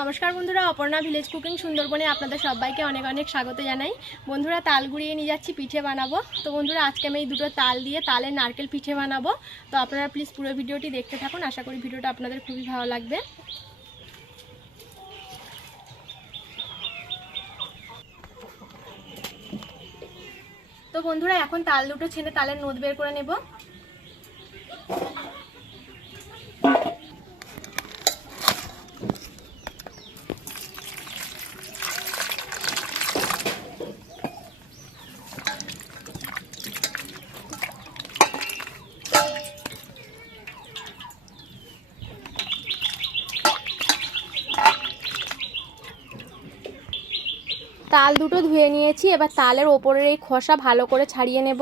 নমস্কার বন্ধুরা, Aparna village cooking সুন্দরবনে আপনাদের সবাইকে অনেক অনেক স্বাগত জানাই। বন্ধুরা, তাল গুঁড়িয়ে নিয়ে যাচ্ছি পিঠে বানাবো। তো বন্ধুরা, আজকে আমি এই দুটো তাল দিয়ে তালের নারকেল পিঠে বানাবো। তো আপনারা প্লিজ পুরো ভিডিওটি দেখতে থাকুন, আশা করি ভিডিওটা আপনাদের খুবই ভালো লাগবে। তো বন্ধুরা, এখন তাল দুটো ছেনে তালের নোদ বের করে নেব। তাল দুটো ধুয়ে নিয়েছি, এবার তালের ওপরের এই খোসা ভালো করে ছাড়িয়ে নেব।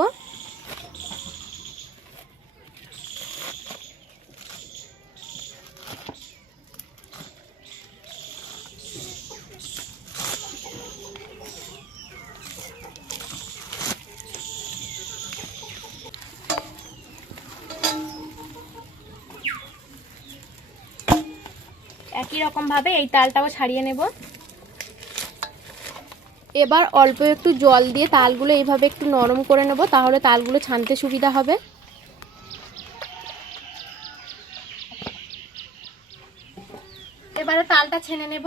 একই রকম ভাবে এই তালটাও ছাড়িয়ে নেব। এবার অল্প একটু জল দিয়ে তালগুলো এইভাবে একটু নরম করে নেব, তাহলে তালগুলো ছানতে সুবিধা হবে। এবারে তালটা ছেনে নেব।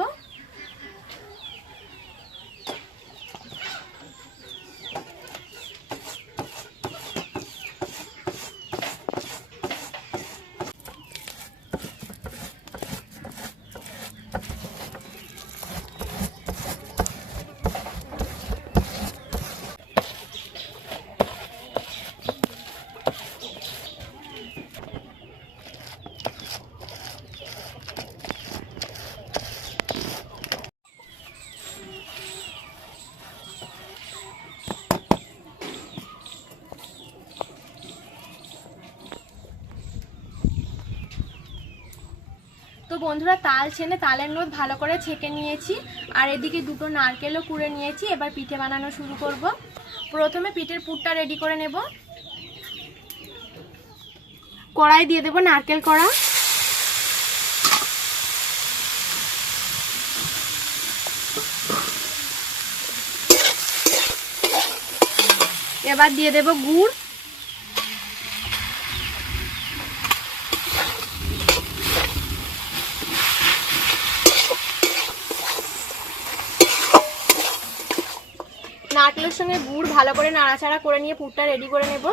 তো বন্ধুরা, তাল ছেনে তালের নোদ ভালো করে ছেঁকে নিয়েছি, আর এদিকে দুটো নারকেলও কুড়ে নিয়েছি। এবার পিঠে বানানো শুরু করব। প্রথমে পিঠের পুরটা রেডি করে নেব। কড়াই দিয়ে দেব নারকেল কড়া, এবার দিয়ে দেব গুড়, নারকেলের সঙ্গে গুড় ভালো করে নাড়াচাড়া করে নিয়ে পুরটা রেডি করে নেব।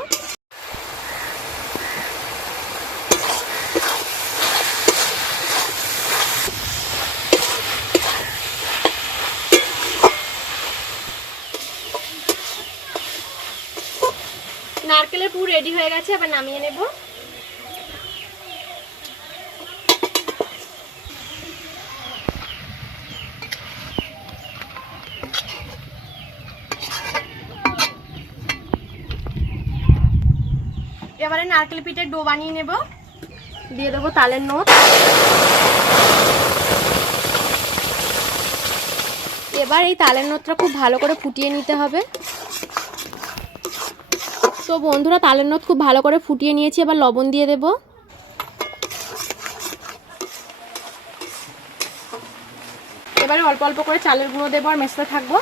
নারকেলের পুর রেডি হয়ে গেছে, এবার নামিয়ে নেব। এবারে নারকেল পিঠের ডো বানিয়ে নেব। দিয়ে দেবো তালের নোট। এবার এই তালের নোটটা খুব ভালো করে ফুটিয়ে নিতে হবে। তো বন্ধুরা, তালের নোট খুব ভালো করে ফুটিয়ে নিয়েছি, এবার লবণ দিয়ে দেব। এবারে অল্প অল্প করে চালের গুঁড়ো দেবো আর মেশাতে থাকবো।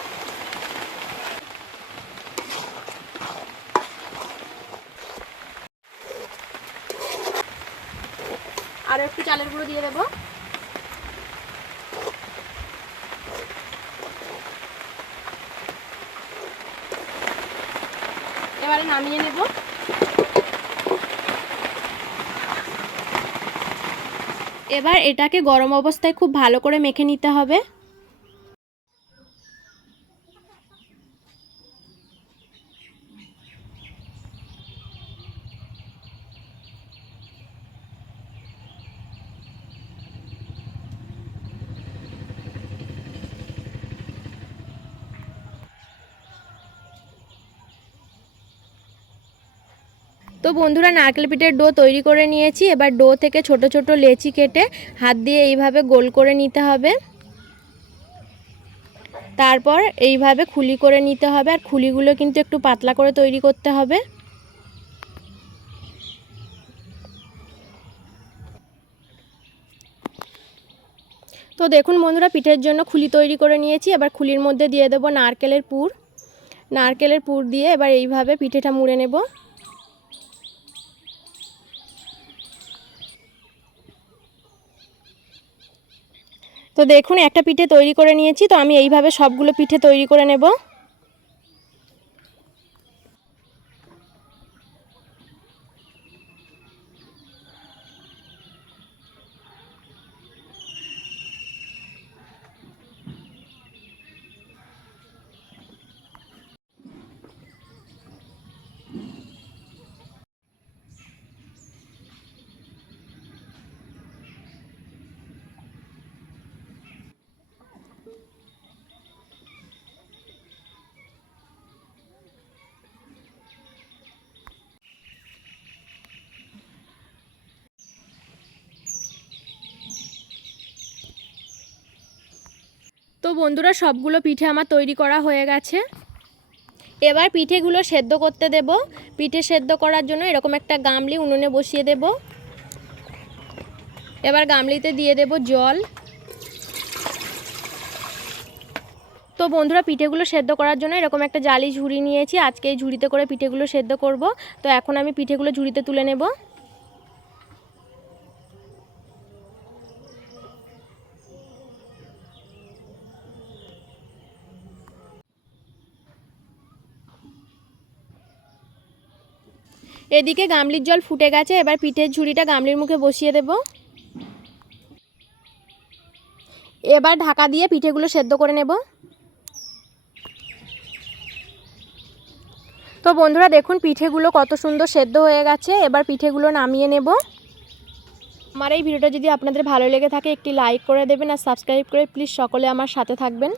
আর একটু চালের গুঁড়ো দিয়ে দেবো। এবারে নামিয়ে নেব। এবার এটাকে গরম অবস্থায় খুব ভালো করে মেখে নিতে হবে। তো বন্ধুরা, নারকেল পিঠের ডো তৈরি করে নিয়েছি। এবার ডো থেকে ছোট ছোট লেচি কেটে হাত দিয়ে এইভাবে গোল করে নিতে হবে। তারপর এইভাবে খুলি করে নিতে হবে, আর খুলিগুলো কিন্তু একটু পাতলা করে তৈরি করতে হবে। তো দেখুন বন্ধুরা, পিঠের জন্য খুলি তৈরি করে নিয়েছি। এবার খুলির মধ্যে দিয়ে দেব নারকেলের পুর। নারকেলের পুর দিয়ে এবার এইভাবে পিঠেটা মুড়ে নেব। তো দেখুন একটা পিঠে তৈরি করে নিয়েছি। তো আমি এইভাবে সবগুলো পিঠে তৈরি করে নেব। তো বন্ধুরা, সবগুলো পিঠে আমার তৈরি করা হয়ে গেছে। এবার পিঠেগুলো সেদ্ধ করতে দেব। পিঠে সেদ্ধ করার জন্য এরকম একটা গামলি উনুনে বসিয়ে দেব। এবার গামলিতে দিয়ে দেব জল। তো বন্ধুরা, পিঠেগুলো সেদ্ধ করার জন্য এরকম একটা জালি ঝুড়ি নিয়েছি। আজকে এই ঝুড়িতে করে পিঠেগুলো সেদ্ধ করব। তো এখন আমি পিঠেগুলো ঝুড়িতে তুলে নেব। এদিকে গামলির জল ফুটে গেছে। এবার পিঠের ঝুড়িটা গামলির মুখে বসিয়ে দেব। এবার ঢাকা দিয়ে পিঠেগুলো সেদ্ধ করে নেব। তো বন্ধুরা দেখুন, পিঠেগুলো কত সুন্দর সেদ্ধ হয়ে গেছে। এবার পিঠেগুলো নামিয়ে নেব। আমার এই ভিডিওটা যদি আপনাদের ভালো লেগে থাকে একটি লাইক করে দেবেন আর সাবস্ক্রাইব করে প্লিজ সকলে আমার সাথে থাকবেন।